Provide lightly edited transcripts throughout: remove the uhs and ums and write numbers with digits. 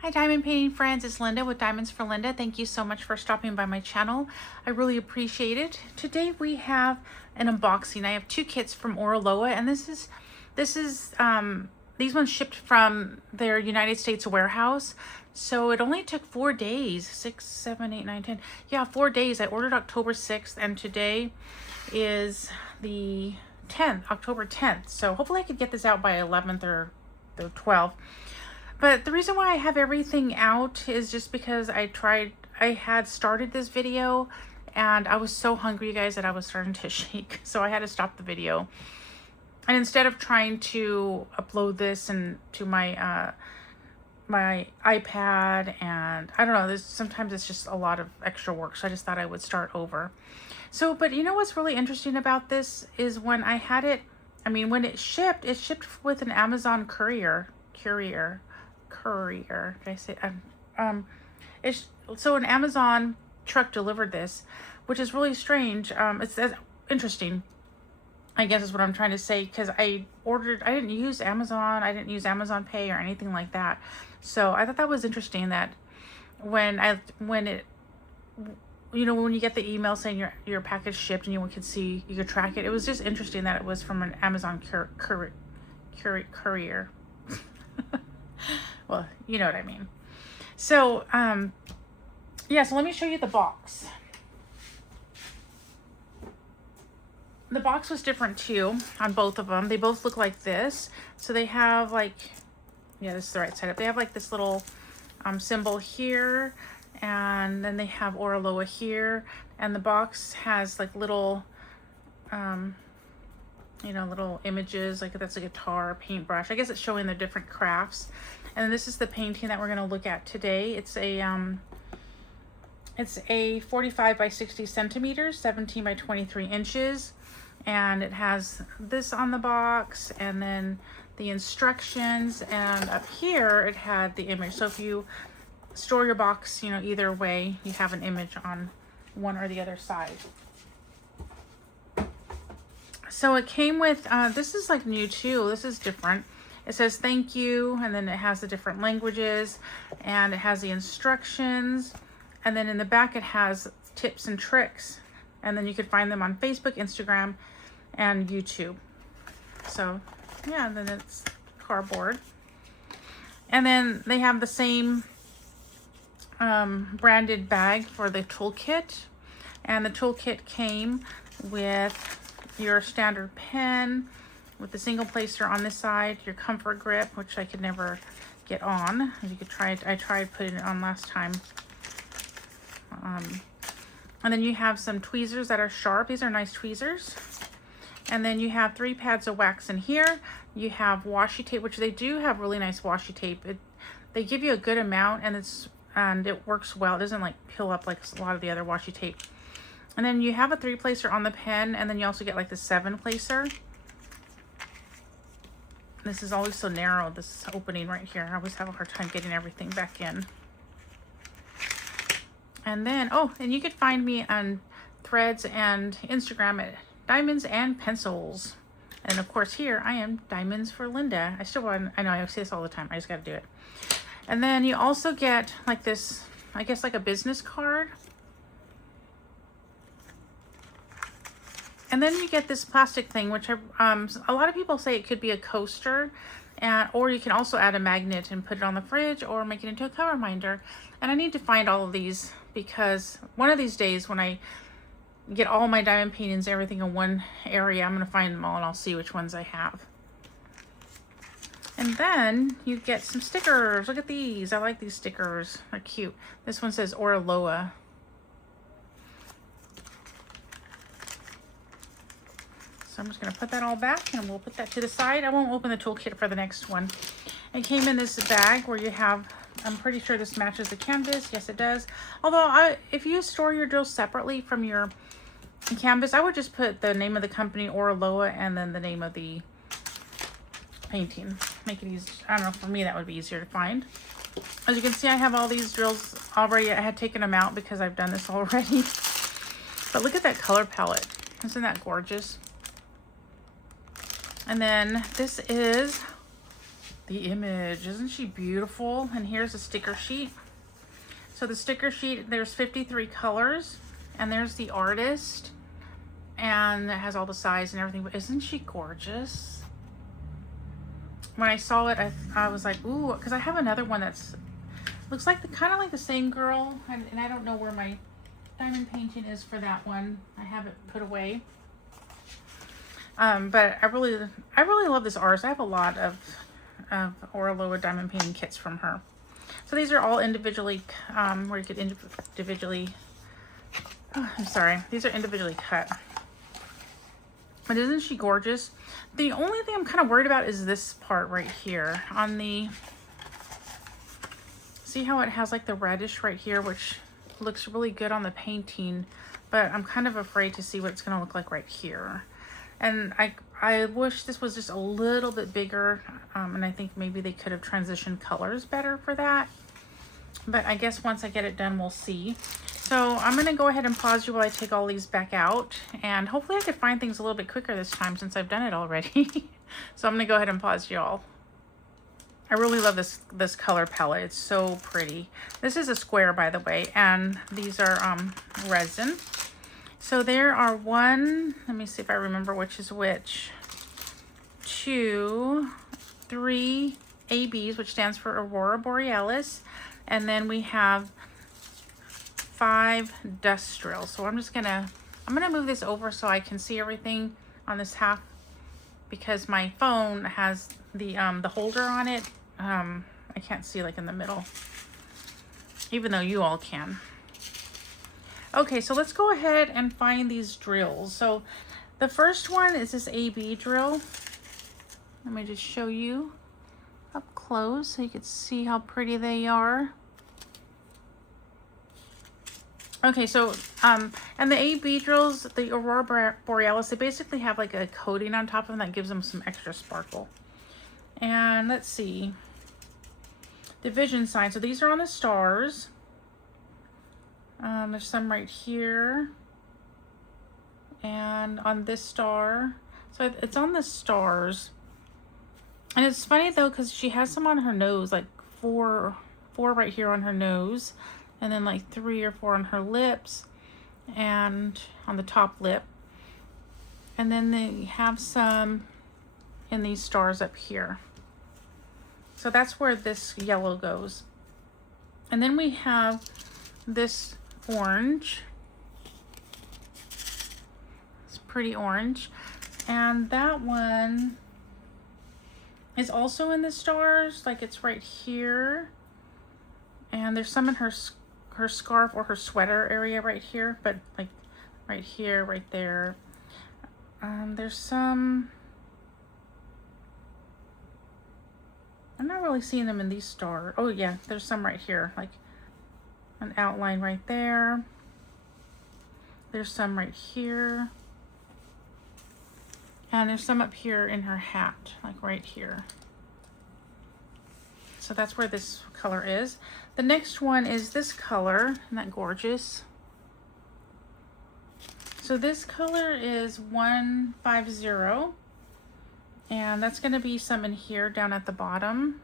Hi diamond painting friends, it's Linda with Diamonds for Linda. Thank you so much for stopping by my channel. I really appreciate it. Today we have an unboxing. I have two kits from Oraloa, and these ones shipped from their United States warehouse. So it only took 4 days, 6, 7, 8, 9, 10. Yeah, 4 days. I ordered October 6th and today is the 10th, October 10th. So hopefully I could get this out by 11th or the 12th. But the reason why I have everything out is just because I had started this video and I was so hungry, you guys, that I was starting to shake. So I had to stop the video. And instead of trying to upload this and to my my iPad, and I don't know, sometimes it's just a lot of extra work. So I just thought I would start over. So, but you know what's really interesting about this is when I had it, when it shipped with an Amazon courier. Did I say so an Amazon truck delivered this, which is really strange. It's interesting, I guess is what I'm trying to say, because I didn't use Amazon, I didn't use Amazon Pay or anything like that. So I thought that was interesting that when you get the email saying your package shipped and you could track it. It was just interesting that it was from an Amazon courier. Well, you know what I mean. So, yeah, so let me show you the box. The box was different too on both of them. They both look like this. So they have like, yeah, this is the right setup. They have like this little symbol here, and then they have Oraloa here, and the box has like little little images, like that's a guitar, paintbrush. I guess it's showing the different crafts. And this is the painting that we're going to look at today. It's a 45 by 60 centimeters, 17 by 23 inches. And it has this on the box, and then the instructions, and up here it had the image. So if you store your box, either way, you have an image on one or the other side. So it came with, this is like new too, this is different. It says thank you, and then it has the different languages, and it has the instructions, and then in the back it has tips and tricks, and then you could find them on Facebook, Instagram, and YouTube. So yeah, and then it's cardboard. And then they have the same branded bag for the toolkit, and the toolkit came with your standard pen with the single placer on this side, your comfort grip, which I could never get on. You could try it. I tried putting it on last time. And then you have some tweezers that are sharp. These are nice tweezers. And then you have 3 pads of wax in here. You have washi tape, which they do have really nice washi tape. They give you a good amount, and it works well. It doesn't like peel up like a lot of the other washi tape. And then you have a 3 placer on the pen, and then you also get like the 7 placer. This is always so narrow, this opening right here. I always have a hard time getting everything back in. And then, and you could find me on Threads and Instagram at Diamonds and Pencils. And of course here, I am Diamonds for Linda. I know I say this all the time, I just gotta do it. And then you also get like this, I guess like a business card. And then you get this plastic thing, which a lot of people say it could be a coaster, or you can also add a magnet and put it on the fridge or make it into a cover minder. And I need to find all of these, because one of these days when I get all my diamond paintings, everything in one area, I'm going to find them all and I'll see which ones I have. And then you get some stickers. Look at these. I like these stickers. They're cute. This one says Oraloa. So I'm just going to put that all back, and we'll put that to the side. I won't open the toolkit for the next one. It came in this bag where you have, I'm pretty sure this matches the canvas. Yes, it does. Although if you store your drills separately from your canvas, I would just put the name of the company, Oraloa, and then the name of the painting. Make it easy. I don't know, for me that would be easier to find. As you can see, I have all these drills already. I had taken them out because I've done this already. But look at that color palette. Isn't that gorgeous? And then this is the image. Isn't she beautiful? And here's a sticker sheet. So the sticker sheet, there's 53 colors, and there's the artist, and it has all the size and everything. But isn't she gorgeous? When I saw it, I was like, ooh, because I have another one that's looks like kind of like the same girl, and I don't know where my diamond painting is for that one. I have it put away. But I really love this artist. I have a lot of Oraloa diamond painting kits from her. So these are all individually, where you could individually, oh, I'm sorry, these are individually cut. But isn't she gorgeous? The only thing I'm kind of worried about is this part right here on the, see how it has like the reddish right here, which looks really good on the painting, but I'm kind of afraid to see what it's going to look like right here. And I wish this was just a little bit bigger, and I think maybe they could have transitioned colors better for that. But I guess once I get it done, we'll see. So I'm going to go ahead and pause you while I take all these back out, and hopefully I could find things a little bit quicker this time since I've done it already. So I'm going to go ahead and pause y'all. I really love this color palette. It's so pretty. This is a square, by the way, and these are resin. So there are let me see if I remember which is which, 2, 3 ABs, which stands for Aurora Borealis, and then we have 5 dust drills. So I'm gonna move this over so I can see everything on this half, because my phone has the holder on it. I can't see like in the middle, even though you all can. Okay, so let's go ahead and find these drills. So the first one is this AB drill. Let me just show you up close so you can see how pretty they are. Okay, so and the AB drills, the Aurora Borealis, they basically have like a coating on top of them that gives them some extra sparkle. And let's see, division sign. So these are on the stars. There's some right here, and on this star. So it's on the stars. And it's funny though, because she has some on her nose, like four right here on her nose, and then like 3 or 4 on her lips and on the top lip. And then they have some in these stars up here. So that's where this yellow goes. And then we have this orange. It's pretty orange. And that one is also in the stars, like it's right here. And there's some in her scarf or her sweater area right here, but like right here, right there. There's some, I'm not really seeing them in these stars. Oh yeah, there's some right here, like an outline right there. There's some right here. And there's some up here in her hat, like right here. So that's where this color is. The next one is this color. Isn't that gorgeous? So this color is 150. And that's going to be some in here down at the bottom.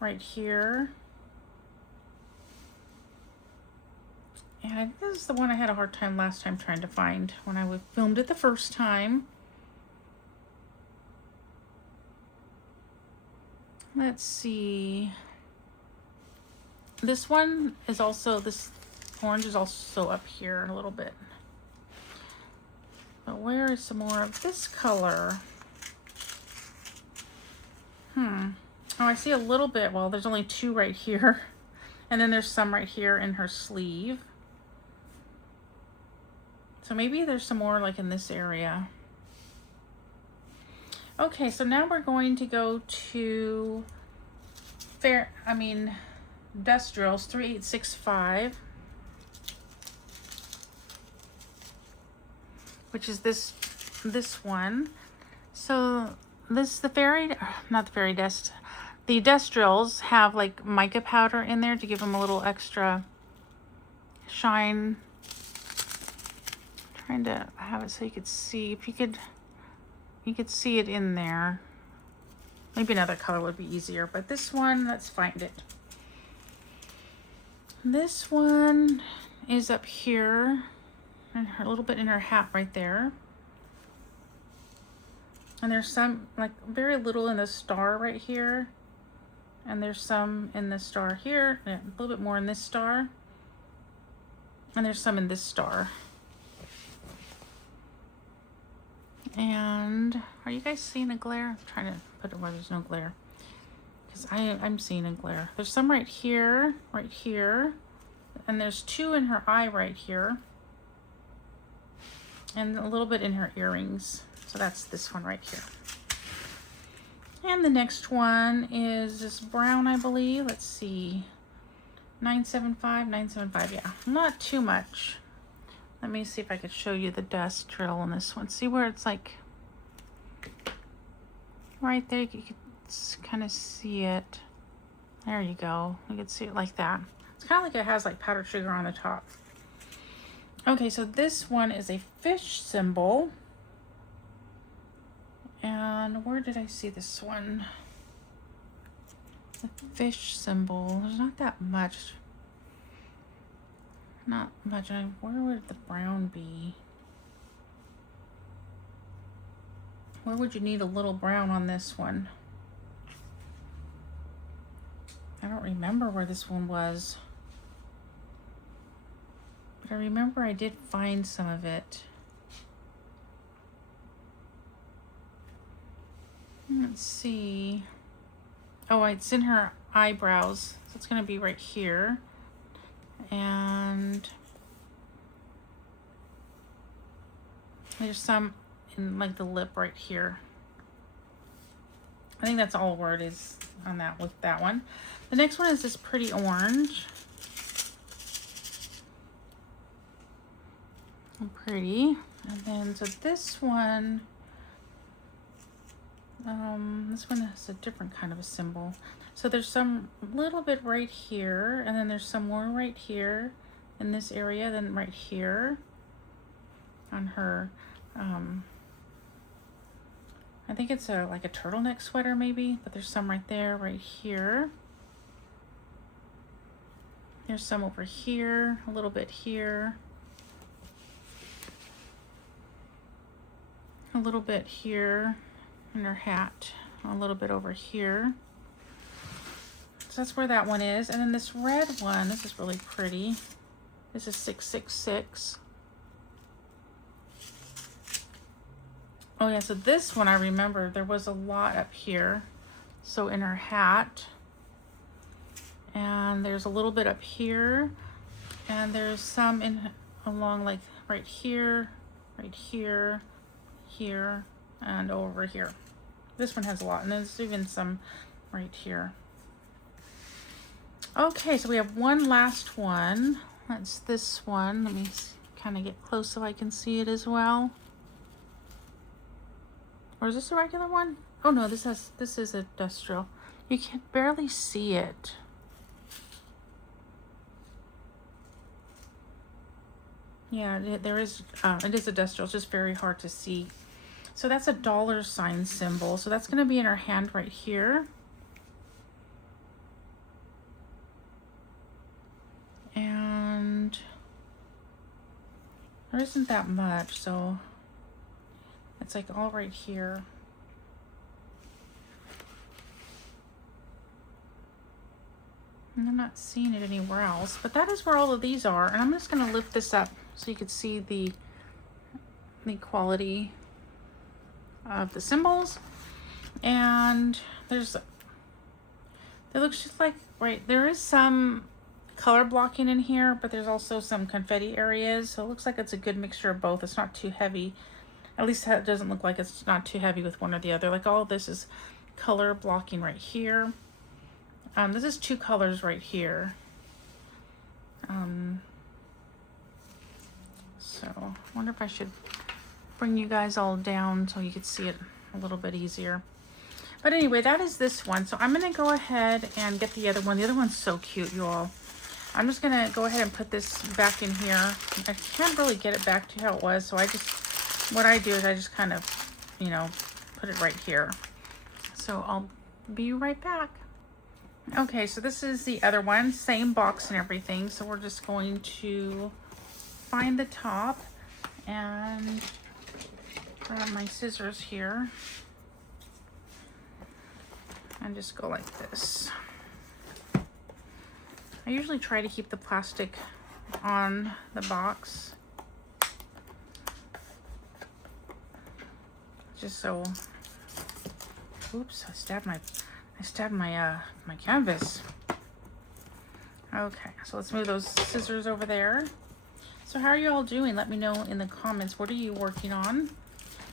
Right here. And I think this is the one I had a hard time last time trying to find when I filmed it the first time. Let's see. This one is also, this orange is also up here a little bit. But where is some more of this color? Oh, I see a little bit. Well, there's only 2 right here. And then there's some right here in her sleeve. So maybe there's some more like in this area. Okay, so now we're going to go to dust drills 3865, which is this one. So the dust drills have like mica powder in there to give them a little extra shine. I'm trying to have it so you could see, if you could see it in there. Maybe another color would be easier, but this one, let's find it. This one is up here, and a little bit in her hat right there. And there's some, like very little in the star right here. And there's some in the star here, a little bit more in this star. And there's some in this star. And are you guys seeing a glare? I'm trying to put it where there's no glare, because I'm seeing a glare. There's some right here, and there's two in her eye right here, and a little bit in her earrings. So that's this one right here. And the next one is this brown, I believe. Let's see, 975, yeah, not too much. Let me see if I could show you the dust drill on this one. See where it's like right there, you can kind of see it. There you go, you can see it like that. It's kind of like it has like powdered sugar on the top. Okay, so this one is a fish symbol. And where did I see this one? The fish symbol, there's not that much. Not much. Where would the brown be? Where would you need a little brown on this one? I don't remember where this one was. But I remember I did find some of it. Let's see. Oh, it's in her eyebrows. So it's going to be right here. And there's some in like the lip right here. I think that's all where it is on that with that one. The next one is this pretty orange. Pretty. And then so this one has a different kind of a symbol. So there's some little bit right here, and then there's some more right here in this area, then right here on her, I think it's like a turtleneck sweater maybe, but there's some right there, right here. There's some over here, a little bit here. A little bit here in her hat, a little bit over here. So that's where that one is. And then this red one, this is really pretty. This is 666. Oh yeah, so this one I remember there was a lot up here. So in her hat, and there's a little bit up here, and there's some in along like right here, here, and over here. This one has a lot, and there's even some right here. Okay, so we have one last one. That's this one. Let me kind of get close so I can see it as well. Or is this a regular one? Oh no, this is industrial. You can barely see it. Yeah, there is. It is industrial. It's just very hard to see. So that's a $sign symbol. So that's going to be in her hand right here. And there isn't that much, so it's like all right here. And I'm not seeing it anywhere else, but that is where all of these are. And I'm just going to lift this up so you can see the quality of the symbols. And it looks just like, right, there is some color blocking in here, but there's also some confetti areas. So it looks like it's a good mixture of both. It's not too heavy. At least it doesn't look like it's not too heavy with one or the other. Like all of this is color blocking right here. This is two colors right here. So I wonder if I should bring you guys all down so you could see it a little bit easier. But anyway, that is this one. So I'm going to go ahead and get the other one. The other one's so cute, you all. I'm just going to go ahead and put this back in here. I can't really get it back to how it was. So what I do is I just kind of, put it right here. So I'll be right back. Okay, so this is the other one, same box and everything. So we're just going to find the top and grab my scissors here and just go like this. I usually try to keep the plastic on the box, just so, oops, I stabbed my my canvas. Okay, so let's move those scissors over there. So how are you all doing? Let me know in the comments. What are you working on?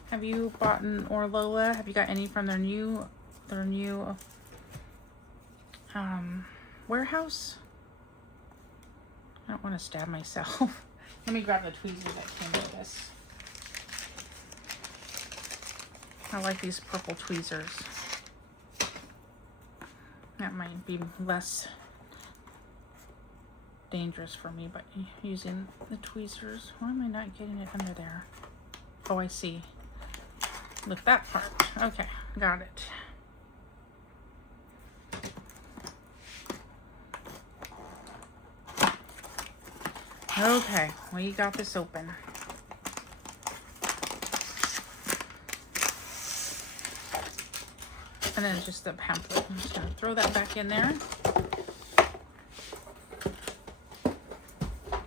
Have you bought an Oraloa? Have you got any from their new warehouse? I don't want to stab myself. Let me grab the tweezers that came with this. I like these purple tweezers. That might be less dangerous for me, but using the tweezers. Why am I not getting it under there? Oh, I see. Look, that part. Okay, got it. Okay, we got this open. And then it's just the pamphlet. I'm just gonna throw that back in there.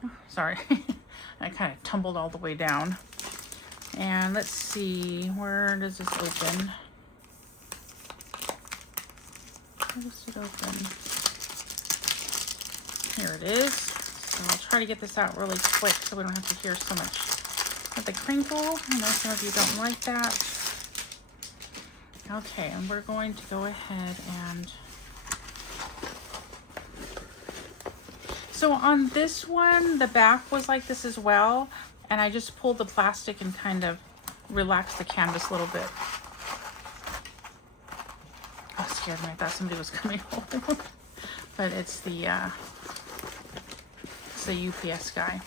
Oh, sorry, I kind of tumbled all the way down. And let's see, where does this open? Where does it open? Here it is. So I'll try to get this out really quick so we don't have to hear so much of the crinkle. I know some of you don't like that. Okay, and we're going to go ahead and... So on this one, the back was like this as well. And I just pulled the plastic and kind of relaxed the canvas a little bit. Oh, it scared me. I thought somebody was coming home. But it's the UPS guy.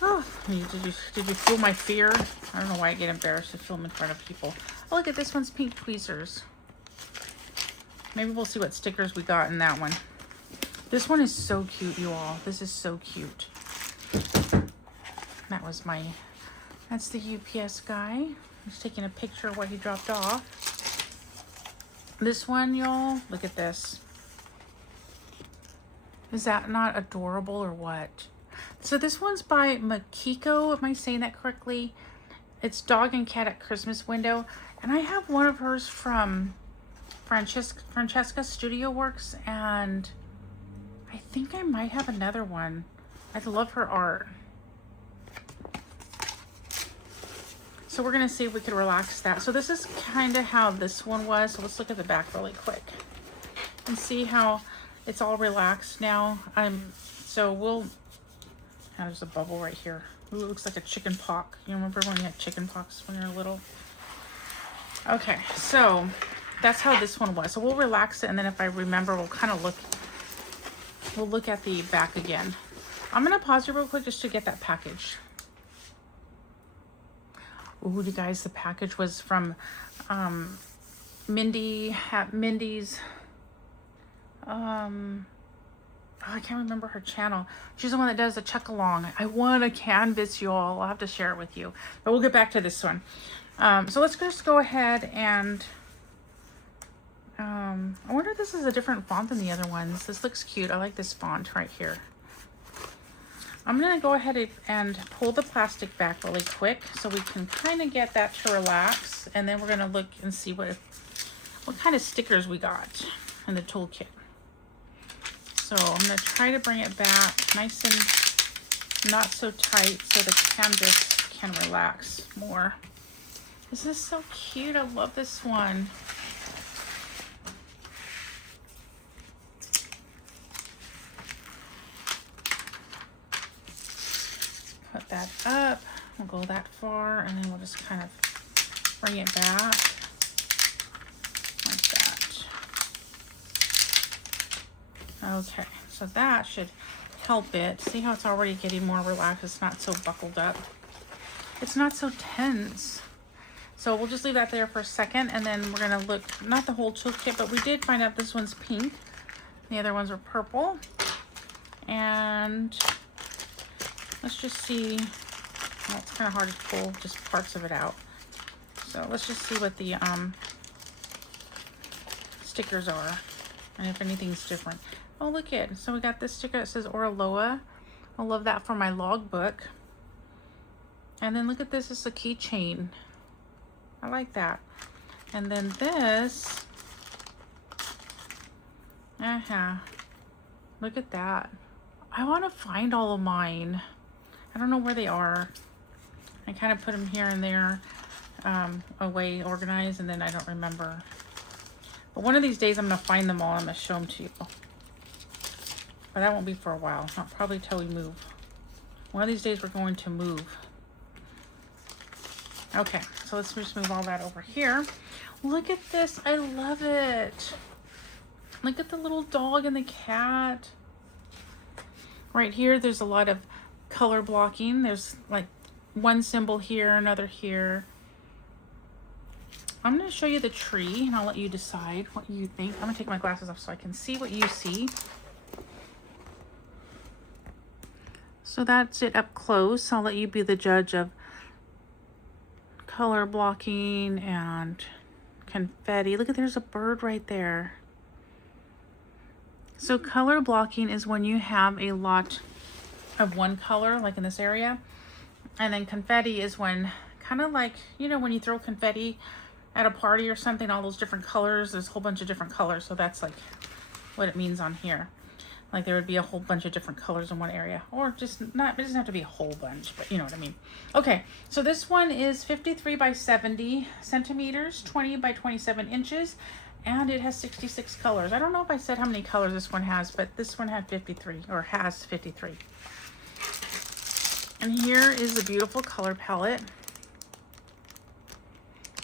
Oh, did you feel my fear? I don't know why I get embarrassed to film in front of people. Oh, look at this one's pink tweezers. Maybe we'll see what stickers we got in that one. This one is so cute, you all. This is so cute. That's the UPS guy. He's taking a picture of what he dropped off. This one, y'all, look at this. Is that not adorable or what? So this one's by Makiko, am I saying that correctly? It's Dog and Cat at Christmas Window. And I have one of hers from Francesca Studio Works, and I think I might have another one. I love her art. So we're gonna see if we can relax that. So this is kind of how this one was. So let's look at the back really quick and see how it's all relaxed now. So we'll, there's a bubble right here. Ooh, it looks like a chicken pox. You remember when you had chicken pox when you were little? Okay, so that's how this one was. So we'll relax it, and then if I remember, we'll kind of look at the back again. I'm gonna pause it real quick just to get that package. Ooh, you guys, the package was from Mindy at Mindy's. I can't remember her channel. She's the one that does the check along. I want a canvas, y'all. I'll have to share it with you. But we'll get back to this one. So let's just go ahead and I wonder if this is a different font than the other ones. This looks cute. I like this font right here. I'm gonna go ahead and pull the plastic back really quick so we can kind of get that to relax, and then we're gonna look and see what kind of stickers we got in the toolkit. So I'm gonna try to bring it back nice and not so tight so the canvas can relax more. This is so cute. I love this one. Put that up, we'll go that far, and then we'll just kind of bring it back like that. Okay, so that should help it. See how it's already getting more relaxed? It's not so buckled up. It's not so tense. So we'll just leave that there for a second, and then we're gonna look, not the whole toolkit, but we did find out this one's pink. The other ones are purple. And let's just see, well, it's kind of hard to pull just parts of it out. So let's just see what the stickers are and if anything's different. Oh, look it. So we got this sticker that says Oraloa. I love that for my logbook. And then look at this, it's a keychain. I like that. And then this, look at that. I want to find all of mine. I don't know where they are. I kind of put them here and there, away, organized, and then I don't remember. But one of these days I'm going to find them all. I'm going to show them to you. But that won't be for a while. Not probably till we move. One of these days we're going to move. Okay, so let's just move all that over here. Look at this. I love it. Look at the little dog and the cat. Right here, there's a lot of color blocking. There's like one symbol here, another here. I'm going to show you the tree, and I'll let you decide what you think. I'm going to take my glasses off so I can see what you see. So that's it up close. I'll let you be the judge of color blocking and confetti. Look at, there's a bird right there. So color blocking is when you have a lot of one color, like in this area. And then confetti is when, kind of like, you know, when you throw confetti at a party or something, all those different colors, there's a whole bunch of different colors. So that's like what it means on here. Like there would be a whole bunch of different colors in one area, or just not, it doesn't have to be a whole bunch, but you know what I mean. Okay, so this one is 53 by 70 centimeters, 20 by 27 inches, and it has 66 colors. I don't know if I said how many colors this one has, but this one had 53, or has 53. And here is the beautiful color palette.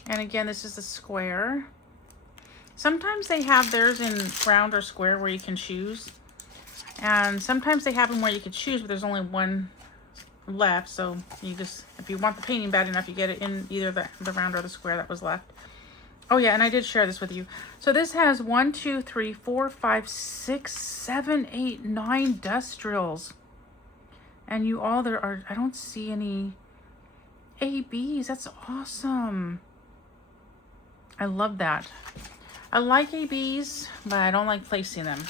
And again, this is a square. Sometimes they have theirs in round or square where you can choose. And sometimes they have them where you could choose, but there's only one left. So you just, if you want the painting bad enough, you get it in either the round or the square that was left. Oh yeah, and I did share this with you. So this has 1, 2, 3, 4, 5, 6, 7, 8, 9 dust drills. And you all, there are, I don't see any ABs. That's awesome. I love that. I like ABs, but I don't like placing them.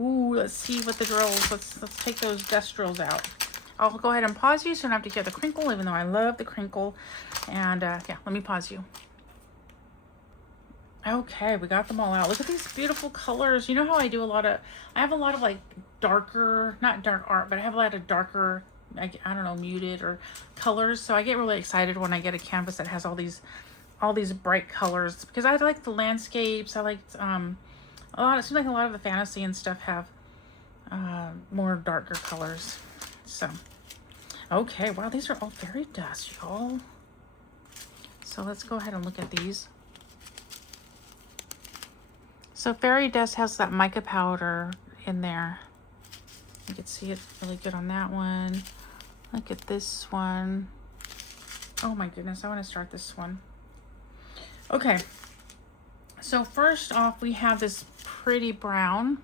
Ooh, let's see what the drills, let's take those dust drills out. I'll go ahead and pause you so you don't have to hear the crinkle, even though I love the crinkle. And yeah, let me pause you. Okay, we got them all out. Look at these beautiful colors. You know how I do I have a lot of like darker, not dark art, but I have a lot of darker, I don't know, muted or colors. So I get really excited when I get a canvas that has all these bright colors, because I like the landscapes. I like it seems like a lot of the fantasy and stuff have more darker colors. So okay, wow, these are all fairy dust, y'all. So let's go ahead and look at these. So fairy dust has that mica powder in there. You can see it really good on that one. Look at this one. Oh my goodness, I want to start this one. Okay, so first off, we have this pretty brown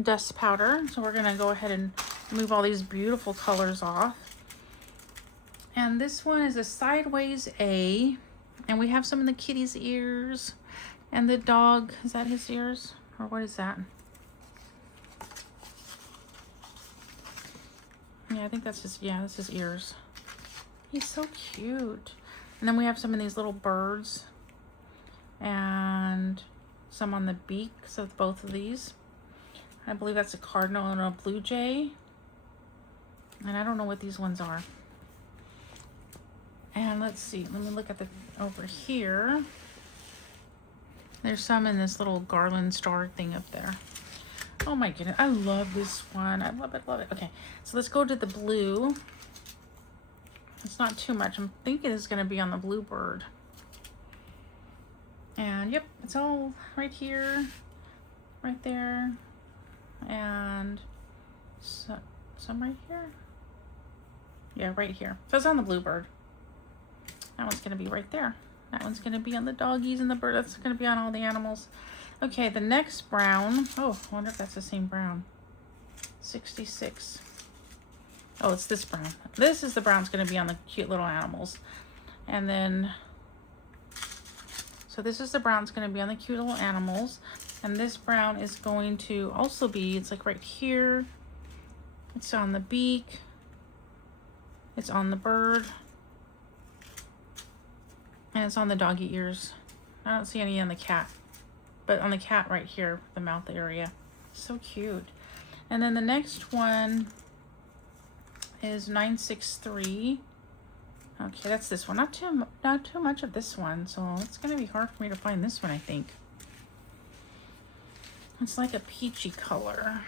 dust powder. So we're gonna go ahead and move all these beautiful colors off. And this one is a sideways A, and we have some in the kitty's ears. And the dog, is that his ears? Or what is that? Yeah, I think that's his, yeah, that's his ears. He's so cute. And then we have some of these little birds. And some on the beaks of both of these. I believe that's a cardinal and a blue jay. And I don't know what these ones are. And let's see, let me look at the, over here. There's some in this little garland star thing up there. Oh my goodness, I love this one. I love it, love it. Okay, so let's go to the blue. It's not too much. I'm thinking it's gonna be on the blue bird. And yep, it's all right here, right there, and some right here. Yeah, right here. So it's on the blue bird. That one's going to be right there. That one's going to be on the doggies and the bird. That's going to be on all the animals. Okay, the next brown. Oh, I wonder if that's the same brown. 66. Oh, it's this brown. This is the brown's going to be on the cute little animals. And then, so this is the brown's going to be on the cute little animals. And this brown is going to also be, it's like right here. It's on the beak. It's on the bird. And it's on the doggy ears. I don't see any on the cat. But on the cat right here, the mouth area. So cute. And then the next one is 963. Okay, that's this one. Not too much of this one, so it's gonna be hard for me to find this one, I think. It's like a peachy color.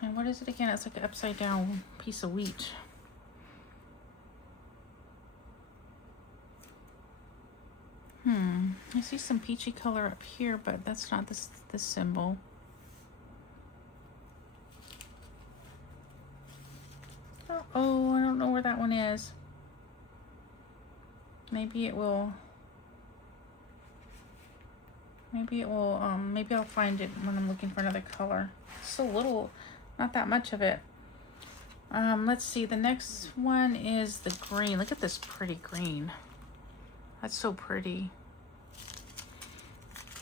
And what is it again? It's like an upside down piece of wheat. I see some peachy color up here, but that's not this symbol. Oh, I don't know where that one is. Maybe it will, maybe I'll find it when I'm looking for another color. It's so little, not that much of it. Let's see, the next one is the green. Look at this pretty green. That's so pretty.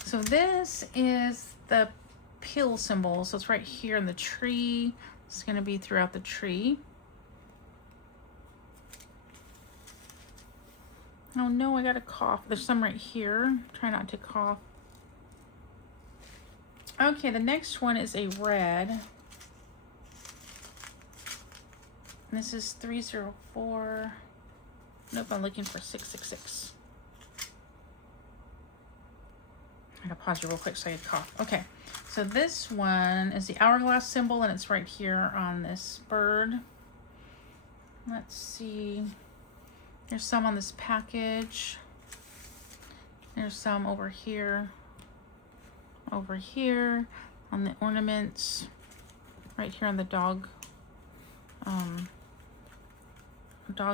So this is the pill symbol. So it's right here in the tree. It's going to be throughout the tree. Oh no, I got a cough. There's some right here. Try not to cough. Okay, the next one is a red. And this is 304. Nope, I'm looking for 666. I gotta pause you real quick so I could cough. Okay, so this one is the hourglass symbol, and it's right here on this bird. Let's see. There's some on this package. There's some over here on the ornaments, right here on the dog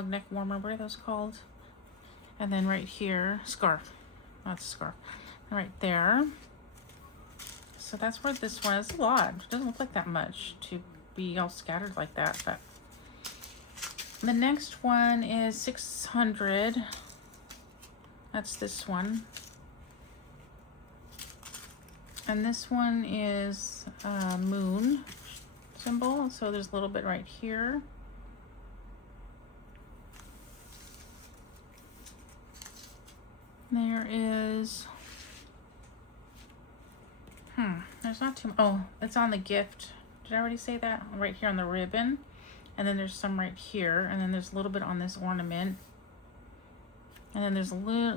neck warmer. What are those called? And then right here, scarf. That's a scarf. Right there. So that's where this one is. A lot. It doesn't look like that much to be all scattered like that, but the next one is 600. That's this one. And this one is a moon symbol. So there's a little bit right here. There is, there's not too much. Oh, it's on the gift. Did I already say that? Right here on the ribbon. And then there's some right here. And then there's a little bit on this ornament. And then there's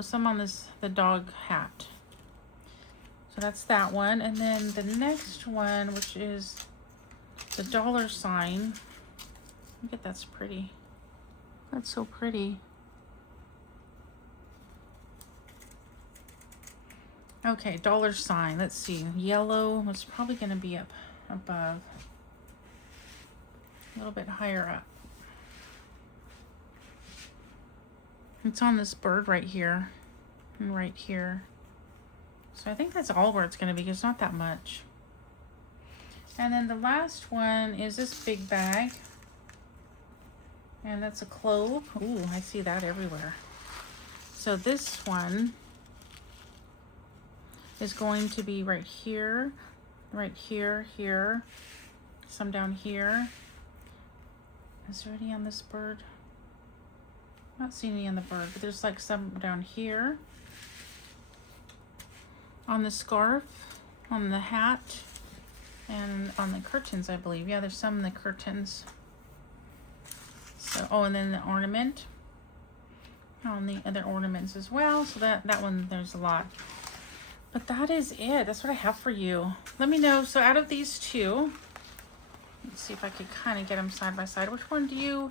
some on the dog hat. So that's that one. And then the next one, which is the $sign. Look at that's pretty. That's so pretty. Okay, $sign. Let's see. Yellow was probably going to be up above. A little bit higher up. It's on this bird right here and right here. So I think that's all where it's going to be, because it's not that much. And then the last one is this big bag. And that's a clove. Ooh, I see that everywhere. So this one is going to be right here, here, some down here. Is there any on this bird? Not seeing any on the bird, but there's like some down here. On the scarf, on the hat, and on the curtains, I believe. Yeah, there's some in the curtains. So, oh, and then the ornament. On the other ornaments as well. So that one, there's a lot. But that is it. That's what I have for you. Let me know. So out of these two, let's see if I could kind of get them side by side. Which one do you,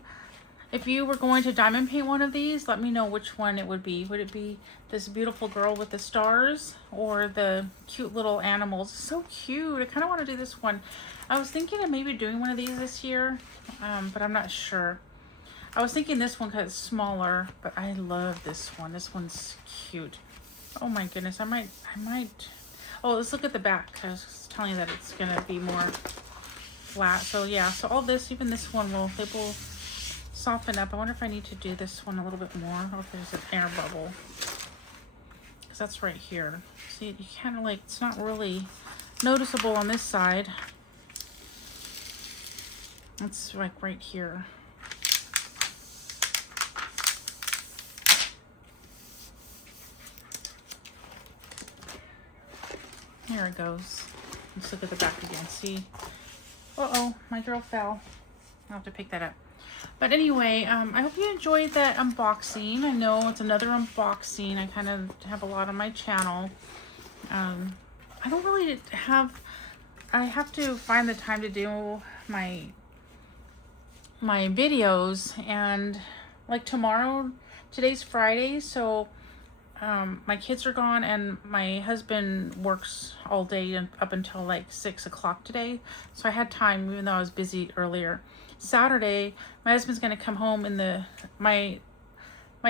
if you were going to diamond paint one of these, let me know which one it would be. Would it be this beautiful girl with the stars or the cute little animals? So cute. I kind of want to do this one. I was thinking of maybe doing one of these this year, but I'm not sure. I was thinking this one because it's smaller, but I love this one. This one's cute. Oh my goodness, I might, oh, let's look at the back. I was telling you that it's gonna be more flat. So yeah, so all this, even this one they will soften up. I wonder if I need to do this one a little bit more, or if there's an air bubble. Because that's right here. See, you kind of like, it's not really noticeable on this side. It's like right here. Here it goes. Let's look at the back again. See? Uh-oh, my drill fell. I'll have to pick that up. But anyway, I hope you enjoyed that unboxing. I know it's another unboxing. I kind of have a lot on my channel. I don't really have... I have to find the time to do my videos. And like tomorrow, today's Friday, so... my kids are gone and my husband works all day and up until like 6 o'clock today. So I had time even though I was busy earlier. Saturday, my husband's going to come home in my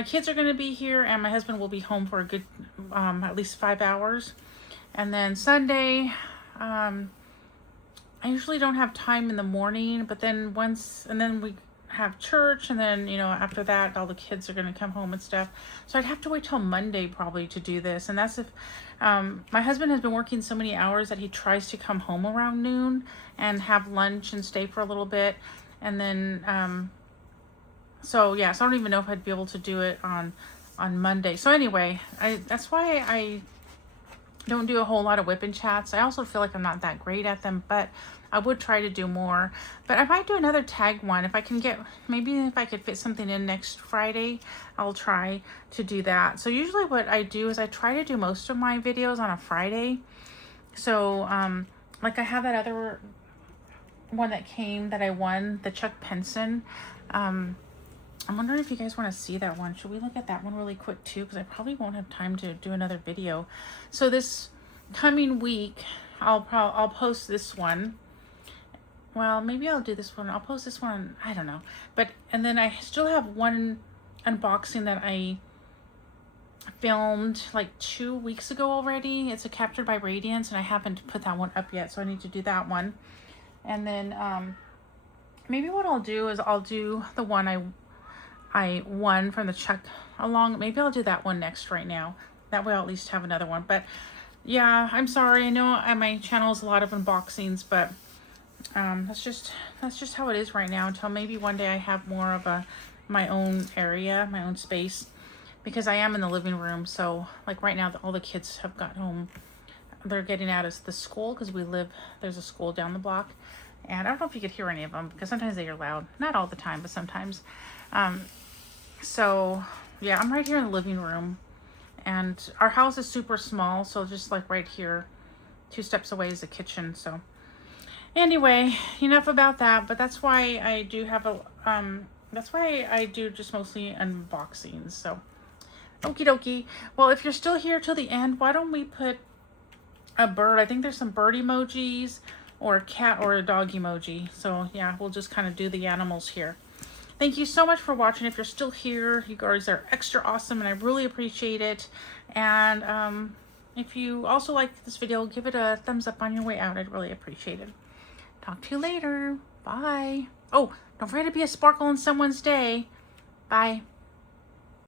kids are going to be here and my husband will be home for a good, at least 5 hours. And then Sunday, I usually don't have time in the morning, but then then we have church, and then, you know, after that all the kids are going to come home and stuff, so I'd have to wait till Monday probably to do this. And that's if my husband has been working so many hours that he tries to come home around noon and have lunch and stay for a little bit, and then so yeah, so I don't even know if I'd be able to do it on Monday. So anyway, that's why I don't do a whole lot of whip and chats. I also feel like I'm not that great at them, but I would try to do more. But I might do another tag one if I can get, maybe if I could fit something in next Friday, I'll try to do that. So usually what I do is I try to do most of my videos on a Friday. So like I have that other one that came that I won, the Chuck Penson. I'm wondering if you guys want to see that one. Should we look at that one really quick too? Because I probably won't have time to do another video. So this coming week, I'll post this one. Well, maybe I'll do this one. I'll post this one. I don't know. And then I still have one unboxing that I filmed like 2 weeks ago already. It's a Captured by Radiance, and I haven't put that one up yet, so I need to do that one. And then maybe what I'll do is I'll do the one I won from the Chuck along. Maybe I'll do that one next right now. That way I'll at least have another one. But yeah, I'm sorry. I know on my channel is a lot of unboxings, but that's just how it is right now, until maybe one day I have more of my own area, my own space, because I am in the living room. So like right now, all the kids have got home. They're getting out of the school because there's a school down the block, and I don't know if you could hear any of them because sometimes they are loud. Not all the time, but sometimes. So yeah, I'm right here in the living room, and our house is super small, so just like right here, 2 steps away is the kitchen. So anyway, enough about that. But that's why I do have that's why I do just mostly unboxings. So okie dokie. Well, if you're still here till the end, why don't we put a bird? I think there's some bird emojis, or a cat or a dog emoji. So yeah, we'll just kind of do the animals here. Thank you so much for watching. If you're still here, you guys are extra awesome, and I really appreciate it. And if you also like this video, give it a thumbs up on your way out. I'd really appreciate it. Talk to you later. Bye. Oh, don't forget to be a sparkle in someone's day. Bye.